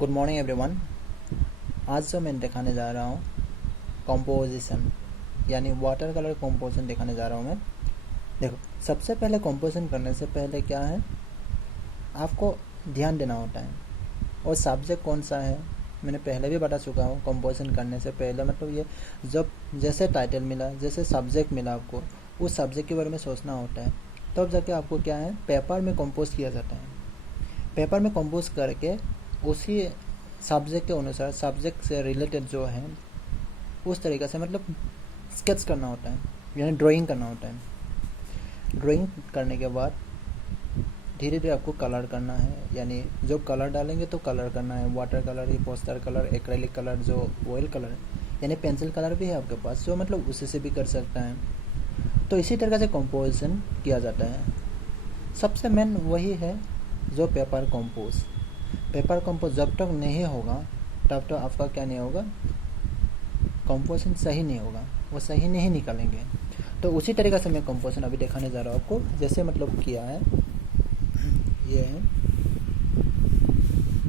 Good morning everyone. आज जो मैं दिखाने जा रहा हूँ कंपोजिशन यानी वाटर कलर कंपोजिशन दिखाने जा रहा हूँ मैं। देखो, सबसे पहले कंपोजिशन करने से पहले क्या है, आपको ध्यान देना होता है और सब्जेक्ट कौन सा है मैंने पहले भी बता चुका हूँ। कंपोजिशन करने से पहले मतलब ये जब जैसे टाइटल मिला, जैसे सब्जेक्ट मिला, आपको उस सब्जेक्ट के बारे में सोचना होता है, तब जाके आपको क्या है पेपर में कंपोज किया जाता है। पेपर में कंपोज करके उसी सब्जेक्ट के अनुसार, सब्जेक्ट से रिलेटेड जो है उस तरीक़े से मतलब स्केच करना होता है, यानी ड्राइंग करना होता है। ड्राइंग करने के बाद धीरे धीरे आपको कलर करना है, यानी जो कलर डालेंगे तो कलर करना है। वाटर कलर, ये पोस्टर कलर, एक्रेलिक कलर, जो ऑयल कलर यानी पेंसिल कलर भी है आपके पास, जो मतलब उसी से भी कर सकता है। तो इसी तरह से कंपोजिशन किया जाता है। सबसे मेन वही है जो पेपर कंपोज जब तक नहीं होगा तब तक आपका क्या नहीं होगा, कंपोजिशन सही नहीं होगा, वो सही नहीं निकालेंगे। तो उसी तरीक़े से मैं कंपोजिशन अभी दिखाने जा रहा हूँ आपको। जैसे मतलब किया है, ये है,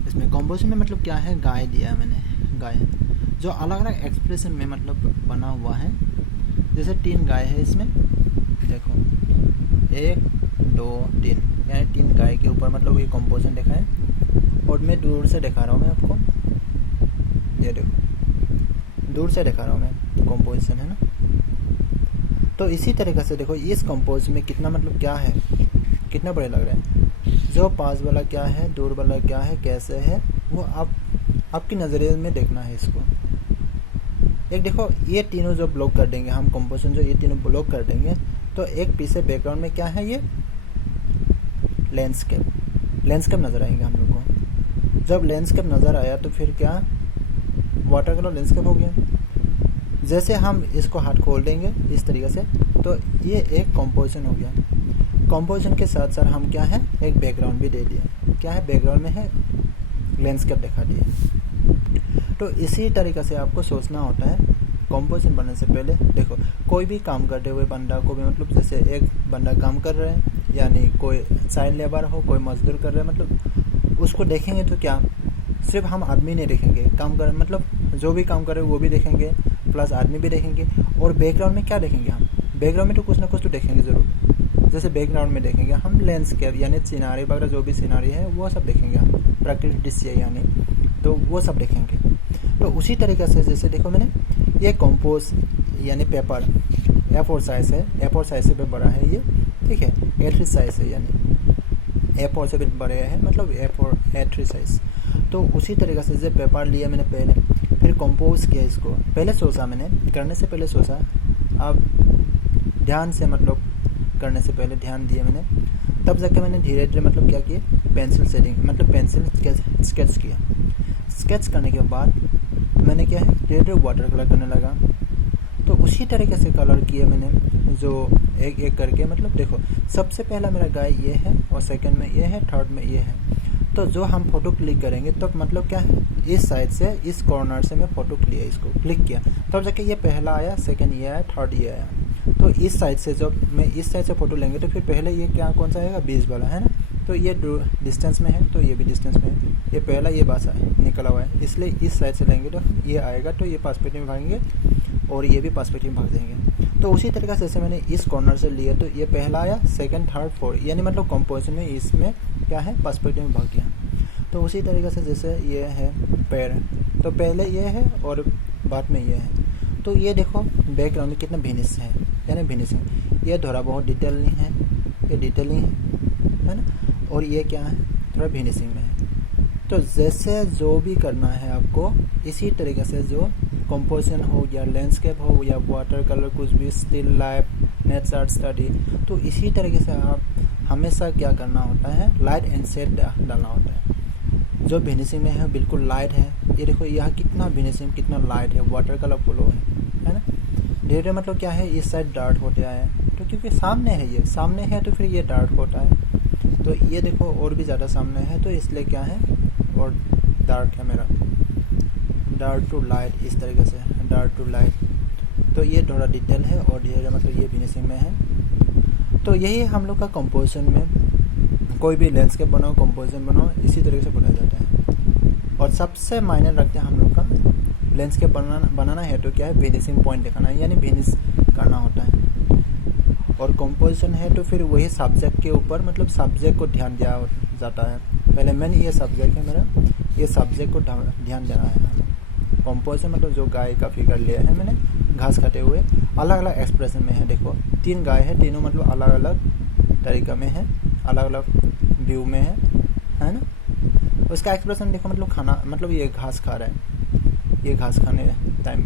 इसमें कंपोजिशन में मतलब क्या है, गाय दिया है मैंने, गाय जो अलग अलग एक्सप्रेशन में मतलब बना हुआ है। जैसे 3 गाय है इसमें, देखो 1 2 3, यानी 3 गाय के ऊपर मतलब ये कंपोजिशन देखा है। और मैं दूर से दिखा रहा हूँ मैं आपको, ये देखो दूर से दिखा रहा हूँ मैं, कंपोजिशन है ना। तो इसी तरीके से देखो इस कंपोजिशन में कितना मतलब क्या है, कितना बड़े लग रहे हैं। जो पास वाला क्या है, दूर वाला क्या है, कैसे है, वो आपकी नज़रिए में देखना है इसको। एक देखो ये तीनों जो ब्लॉक कर देंगे हम, कंपोजिशन जो ये तीनों ब्लॉक कर देंगे, तो एक पीछे बैकग्राउंड में क्या है, ये लैंडस्केप नज़र आएंगे हम लोग को। जब लैंडस्केप नज़र आया तो फिर क्या, वाटर कलर लैंडस्केप हो गया। जैसे हम इसको हाथ खोल देंगे इस तरीके से, तो ये एक कंपोजिशन हो गया। कंपोजिशन के साथ साथ हम क्या है, एक बैकग्राउंड भी दे दिया। क्या है, बैकग्राउंड में है लैंडस्केप दिखा दिया। तो इसी तरीके से आपको सोचना होता है कंपोजिशन बनने से पहले। देखो कोई भी काम करते हुए बंदा को भी मतलब, जैसे एक बंदा काम कर रहे हैं, यानी कोई चाइल्ड लेबर हो, कोई मजदूर कर रहे हैं, मतलब उसको देखेंगे तो क्या सिर्फ हम आदमी नहीं देखेंगे काम कर, मतलब जो भी काम कर रहे हैं वो भी देखेंगे, प्लस आदमी भी देखेंगे। और बैकग्राउंड में क्या देखेंगे हम, बैकग्राउंड में तो कुछ ना कुछ तो देखेंगे ज़रूर। जैसे बैकग्राउंड में देखेंगे हम लैंडस्केप यानी सीनारी वगैरह, जो भी सीनारी है वो सब देखेंगे हम, प्राकृतिक दृश्य यानी, तो वो सब देखेंगे। तो उसी तरीके से जैसे देखो मैंने ये कंपोज यानी पेपर A4 साइज़ है, A4 साइज़ से भी बड़ा है ये, ठीक है। A3 साइज़ है, यानी A4 से भी बड़े है, मतलब A4 A3 साइज़। तो उसी तरीके से जब पेपर लिया मैंने पहले, फिर कंपोज किया इसको। पहले सोचा मैंने, करने से पहले सोचा, अब ध्यान से मतलब करने से पहले ध्यान दिया मैंने, तब जाके मैंने धीरे धीरे मतलब क्या किया, पेंसिल शेडिंग मतलब पेंसिल स्केच किया। स्केच करने के बाद मैंने क्या है, धीरे धीरे वाटर कलर करने लगा। तो उसी तरीके से कलर किया मैंने, जो एक एक करके मतलब देखो सबसे पहला मेरा गाय ये है, और सेकंड में ये है, थर्ड में ये है। तो जो हम फोटो क्लिक करेंगे तो मतलब क्या है, इस साइड से, इस कॉर्नर से मैं फोटो क्लिक किया, तब जाके ये पहला आया, सेकंड ये आया, थर्ड ये आया। तो इस साइड से जब मैं इस साइड से फोटो लेंगे तो फिर पहले ये क्या कौन सा आएगा, 20 वाला है ना। तो ये डिस्टेंस में है, तो ये भी डिस्टेंस में है, ये पहला ये बास निकला हुआ है, इसलिए इस साइड से लेंगे तो ये आएगा, तो ये पर्सपेक्टिव में भागेंगे और ये भी पर्सपेक्टिव में भाग देंगे। तो उसी तरीके से जैसे मैंने इस कॉर्नर से लिया तो ये पहला आया, सेकंड, थर्ड, फोर्थ, यानी मतलब कंपोजिशन में इसमें क्या है, पर्सपेक्टिव में भाग गया। तो उसी तरीके से जैसे ये है पैर, तो पहले ये है और बाद में ये है। तो ये देखो बैकग्राउंड में कितना भिनिश है, यानी फिनिशिंग, ये थोड़ा बहुत डिटेलिंग है, ये डिटेलिंग है ना, और ये क्या है, थोड़ा फिनिशिंग में है। तो जैसे जो भी करना है आपको, इसी तरीके से जो कंपोजिशन हो या लैंडस्केप हो या वाटर कलर, कुछ भी स्टिल लाइफ, नेचर स्टडी, तो इसी तरीके से आप हमेशा क्या करना होता है, लाइट एंड शेड डालना होता है। जो फिनिशिंग में है बिल्कुल लाइट है, ये देखो यहाँ कितना फिनिशिंग, कितना लाइट है, वाटर कलर फ्लो है ना। धीरे मतलब क्या है, इस साइड डार्क होता है, तो क्योंकि सामने है, ये सामने है तो फिर ये डार्क होता है। तो ये देखो और भी ज़्यादा सामने है, तो इसलिए क्या है, और डार्क है मेरा, डार्क टू लाइट, इस तरीके से डार्क टू लाइट। तो ये थोड़ा डिटेल है और धीरे मतलब ये फिनिशिंग में है। तो यही हम लोग का कंपोजिशन में, कोई भी लैंडस्केप बनाओ, कंपोजिशन बनाओ, इसी तरीके से बनाया जाता है। और सबसे मायने रखते हैं हम लोग का लैंडस्केप बनाना है तो क्या है, फिनिशिंग पॉइंट दिखाना है, यानी फिनिश करना होता है। और कंपोजिशन है तो फिर वही सब्जेक्ट के ऊपर, मतलब सब्जेक्ट को ध्यान दिया जाता है। पहले मैंने ये सब्जेक्ट है मेरा, ये सब्जेक्ट को ध्यान देना है हमें। कंपोजिशन मतलब जो गाय का फिगर लिया है मैंने घास खाते हुए, अलग अलग एक्सप्रेशन में है। देखो 3 गाय है, तीनों मतलब अलग अलग तरीका में है, अलग अलग व्यू में है ना। उसका एक्सप्रेशन देखो, मतलब खाना, मतलब ये घास खा रहा है, ये घास खाने टाइम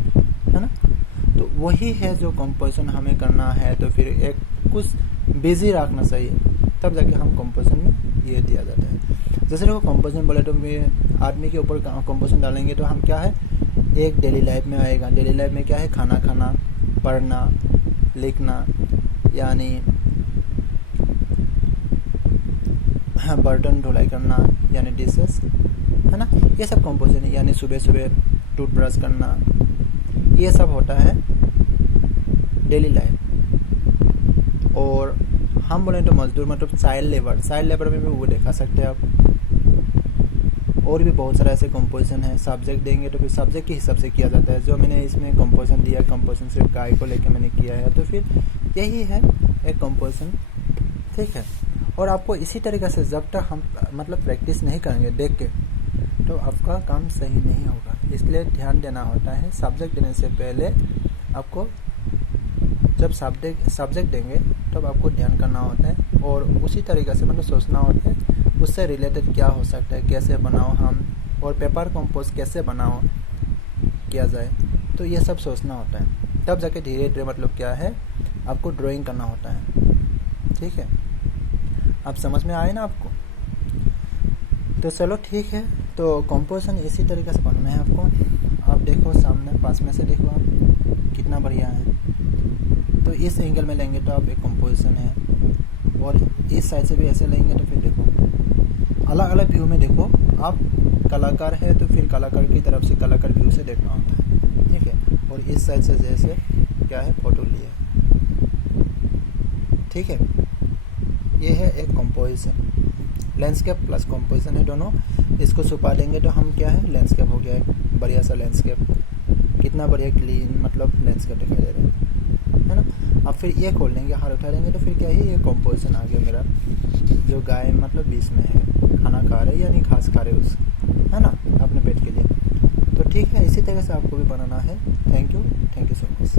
है ना। तो वही है जो कंपोजिशन हमें करना है। तो फिर एक कुछ बिजी रखना चाहिए, तब जाके हम कंपोजिशन में ये दिया जाता है। जैसे देखो कंपोजिशन बोले तो आदमी के ऊपर कंपोजिशन डालेंगे तो हम क्या है, एक डेली लाइफ में आएगा। डेली लाइफ में क्या है, खाना खाना, पढ़ना, लिखना, यानी बर्तन धुलाई करना, यानी डिशेस है ना, ये सब कंपोजिशन है। यानी सुबह सुबह टूथब्रश करना, ये सब होता है डेली लाइफ। और हम बोले तो मजदूर मतलब चाइल्ड लेबर में भी वो दिखा सकते हैं आप। और भी बहुत सारे ऐसे कंपोजिशन है। सब्जेक्ट देंगे तो फिर सब्जेक्ट के हिसाब से किया जाता है। जो मैंने इसमें कंपोजिशन दिया, कंपोजिशन सिर्फ गाय को लेकर मैंने किया है, तो फिर यही है एक कंपोजिशन, ठीक है। और आपको इसी तरीके से जब तक हम मतलब प्रैक्टिस नहीं करेंगे देख के, तो आपका काम सही नहीं होगा। इसलिए ध्यान देना होता है। सब्जेक्ट देने से पहले आपको, जब सब्जेक्ट देंगे तब आपको ध्यान करना होता है और उसी तरीके से मतलब सोचना होता है उससे रिलेटेड क्या हो सकता है, कैसे बनाओ हम, और पेपर कंपोज कैसे बनाओ किया जाए, तो ये सब सोचना होता है। तब जाके धीरे धीरे मतलब क्या है, आपको ड्राइंग करना होता है, ठीक है। आप समझ में आए ना आपको? तो चलो ठीक है। तो कंपोजिशन इसी तरीके से बनाना है आपको। आप देखो सामने पास में से देखो आप कितना बढ़िया है। तो इस एंगल में लेंगे तो आप एक कंपोजिशन है, और इस साइड से भी ऐसे लेंगे तो फिर देखो अलग अलग व्यू में देखो। आप कलाकार है तो फिर कलाकार की तरफ से कलाकार व्यू से देखना होता है, ठीक है। और इस साइड से जैसे क्या है, फोटो लिए, ठीक है। ये है एक कंपोजिशन, लैंडस्केप प्लस कंपोजिशन है दोनों। इसको छुपा देंगे तो हम क्या है, लैंडस्केप हो गया एक बढ़िया सा लैंडस्केप। कितना बढ़िया क्लीन मतलब लैंडस्केप दिखाई दे रहा है ना। अब फिर ये खोल लेंगे, हाथ उठा लेंगे तो फिर क्या है, ये कंपोजिशन आ गया मेरा। जो गाय मतलब बीच में है, खाना खा रहे यानी घास खा रहे उस, है ना, अपने पेट के लिए। तो ठीक है, इसी तरह से आपको भी बनाना है। Thank you so much.